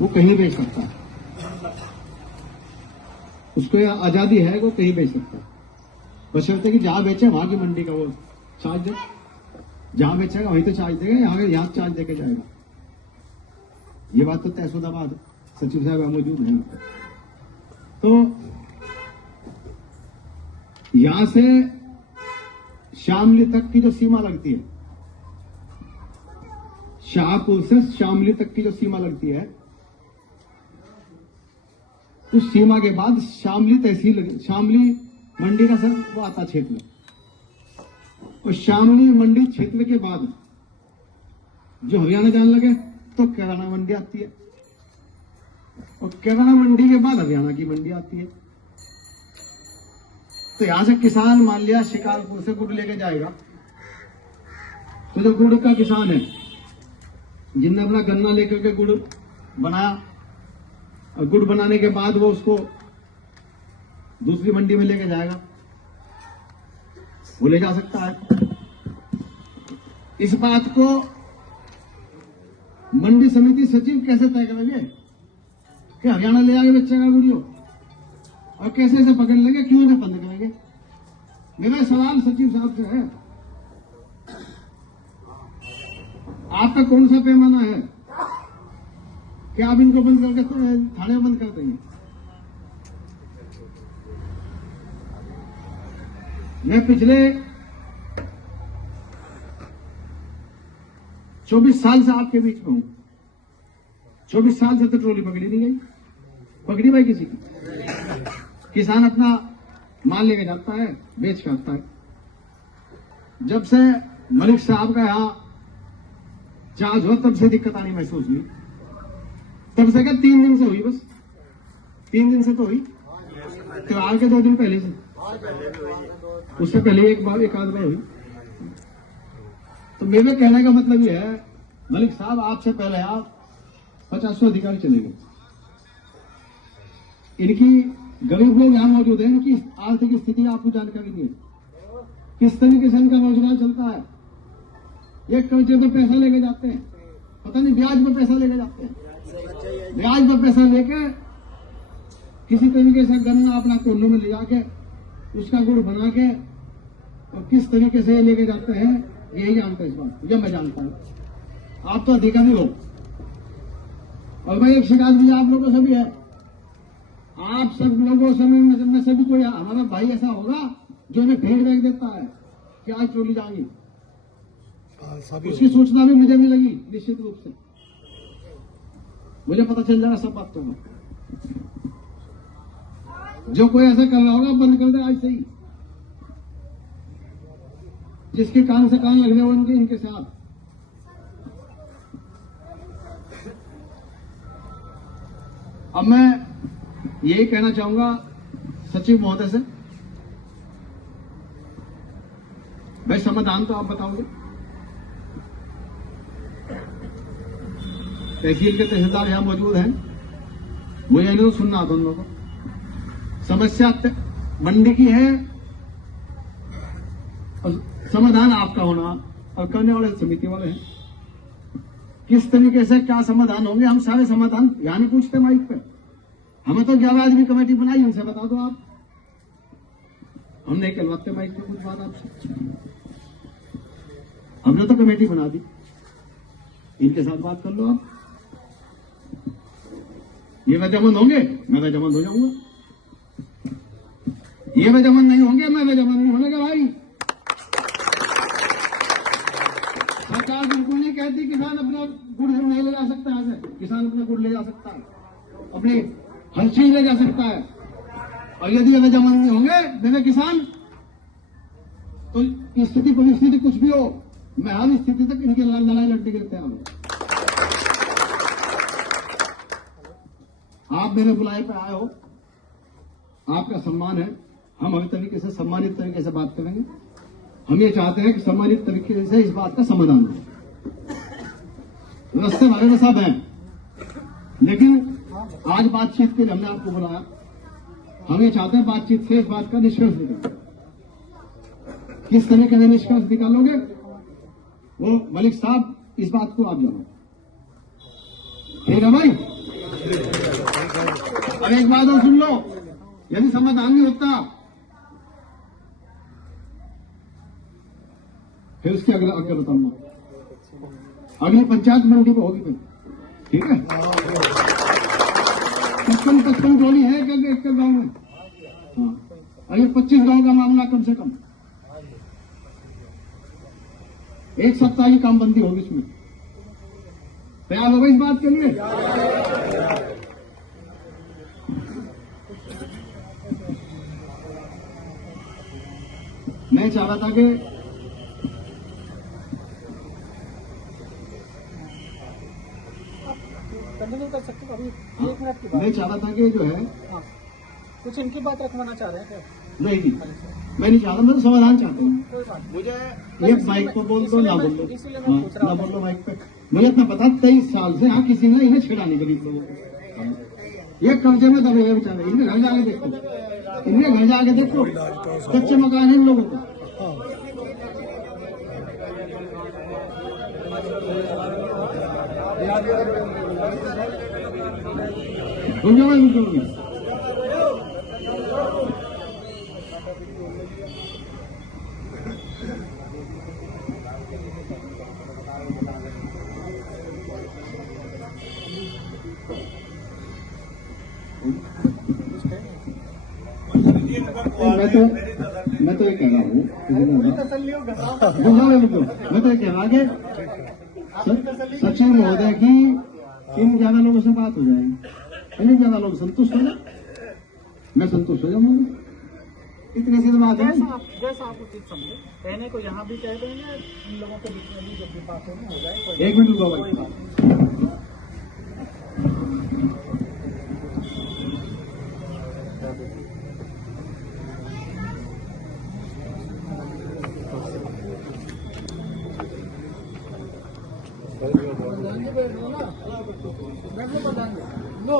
वो कहीं बेच सकता है, उसको आजादी है, वो कहीं बेच सकता है, बशर्ते कि जहां बेचे वहां की मंडी का वो चार्ज दे, जहां बेचेगा वहीं तो चार्ज देगा, यहाँ चार्ज देके जाएगा। ये बात तो तयशुदा बात है, सचिव साहब मौजूद हैं। तो यहां से शामली तक की जो सीमा लगती है, शाहपुर से शामली तक की जो सीमा लगती है, उस सीमा के बाद शामली तहसील, शामली मंडी का सर वो आता क्षेत्र, और शामली मंडी क्षेत्र के बाद जो हरियाणा जाने लगे तो कैराना मंडी आती है, और कैराना मंडी के बाद हरियाणा की मंडी आती है। तो यहां से किसान मान लिया शिकारपुर से गुड़ लेके जाएगा, तो जो गुड़ का किसान है, जिनने अपना गन्ना लेकर के गुड़ बनाया, और गुड़ बनाने के बाद वो उसको दूसरी मंडी में लेके जाएगा, वो ले जा सकता है। इस बात को मंडी समिति सचिव कैसे तय करेंगे कि हरियाणा ले आगे बेचेगा गुड़ियों, और कैसे इसे पकड़ लेंगे, क्यों इसे बंद करेंगे? मेरा सवाल सचिव साहब से है, आपका कौन सा पैमाना है कि आप इनको बंद करके थाने बंद कर देंगे? मैं पिछले 24 साल से आपके बीच में हूं, 24 साल से तो ट्रॉली पकड़ी नहीं गई, पकड़ी भाई किसी की? किसान अपना माल लेके जाता है, बेच के आता है। जब से मलिक साहब का यहां चार्ज हुआ तब से दिक्कत आनी महसूस हुई, तब से क्या 3 दिन से हुई, बस 3 दिन से तो हुई, त्योहार के 2 दिन पहले से, उससे पहले एक आध बार हुई। तो मेरे कहने का मतलब यह है, मलिक साहब आपसे पहले आप 50 अधिकारी चले गए, इनकी गरीब लोग यहां मौजूद हैं, इनकी आर्थिक स्थिति आपको जानकारी नहीं है, किस तरीके से इनका रोजगार चलता है। ये कर्जे पे पैसा लेके जाते हैं, पता नहीं ब्याज पर पैसा लेके जाते हैं, ब्याज पर पैसा लेके किसी तरीके से गन्ना अपना कोल्लू में ले जाके उसका गुड़ बना के, और किस तरीके से लेके जाते हैं यही जानते हैं, इस बात यह मैं जानता हूं। आप तो अधिकारी हो, और भाई एक शिकायत भी आप लोगों से भी है, आप सब लोगों से में से भी कोई हमारा भाई ऐसा होगा जो इन्हें भेड़ देख देता है कि आज ट्रॉली जाएगी, उसकी सूचना भी मुझे मिलेगी निश्चित रूप से, मुझे पता चल जाएगा सब बातों में। जो कोई ऐसा कर रहा होगा बंद कर दे आज से ही, जिसके कान से कान लगने होंगे इनके साथ। अब मैं यही कहना चाहूंगा सचिव महोदय से, भाई समाधान तो आप बताओगे, तहसील के तहसीलदार यहां मौजूद हैं, मुझे नहीं सुनना आता उन लोगों को। समस्या मंडी की है और समाधान आपका होना और करने वाले समिति वाले हैं, किस तरीके से क्या समाधान होंगे, हम सारे समाधान यहां नहीं पूछते माइक पे, हमें तो 11 आदमी कमेटी बनाई, उनसे बता दो आप, हम नहीं करवाते माइक पे कुछ बात आपसे, हमने तो कमेटी बना दी, इनके साथ बात कर लो आप। ये रजामंद होंगे मैं रजामंद हो जाऊंगा, ये रजामंद नहीं होंगे मैं रजामंद नहीं होने का। भाई सरकार बिल्कुल नहीं कहती किसान अपना गुड़ नहीं ले जा सकता, यहाँ से किसान अपना गुड़ ले जा सकता है, अपनी हर चीज ले जा सकता है, और यदि रजामंद नहीं होंगे मेरे किसान तो स्थिति परिस्थिति कुछ भी हो, मैं हर स्थिति तक इनकी लड़ाई लड़ने के लिए तैयार हूं। आप मेरे बुलाए पे आए हो, आपका सम्मान है, हम हर तरीके से सम्मानित तरीके से बात करेंगे। हम ये चाहते हैं कि सम्मानित तरीके से इस बात का समाधान हो। रास्ते भरे में सब हैं, लेकिन आज बातचीत के लिए हमने आपको बुलाया, हम ये चाहते हैं बातचीत से इस बात का निष्कर्ष निकालें। किस तरीके से निष्कर्ष निकालोगे वो मलिक साहब इस बात को आप जानो, ठीक है भाई। अब एक बात और सुन लो, यदि समाधान नहीं होता फिर उसके अगले बताऊंगा, अगली पंचायत मंडी पे होगी फिर, ठीक है। 55 टोली है एक गांव में, हाँ, और ये 25 गांव का मामला कम से कम, एक सप्ताह की कामबंदी होगी इसमें। तैयार होगा इस बात के लिए? मैं चाह रहा था कि कंटिन्यू कर सकते हो अभी 1 मिनट की बात। मैं चाह रहा था कि जो है, हाँ, कुछ इनकी बात रखवाना चाह रहे हैं क्या? नहीं मैं नहीं चाहता, मैं तो समाधान चाहता हूँ। कोई बात नहीं। मुझे एक माइक पर बोल दो, ना बोल दो, इसीलिए मैं पूछ रहा ना हूँ। बोल दो माइक पे। मुझे इतना पता 23 साल से यहाँ किसी ने इन्हें छेड़ा नहीं गरीब लोगों को। ये कर्जे में दबे हुए बेचारे, इनके घर जाके देखो, इनके घर जाके देखो, कच्चे मकान है इन लोगों को। मैं तो ये कह रहा हूँ, मैं तो ये कह रहा कि सचिव महोदय की इन ज्यादा लोगों से बात हो जाएगी, इन ज्यादा लोग संतुष्ट हो जाए, मैं संतुष्ट हो जाऊंगा। इतनी सी बात है। जैसा आप उचित समझे, कहने को यहाँ भी कह देंगे, इन लोगों के बीच में भी जब भी बात हो जाए। 1 मिनट रुको। नो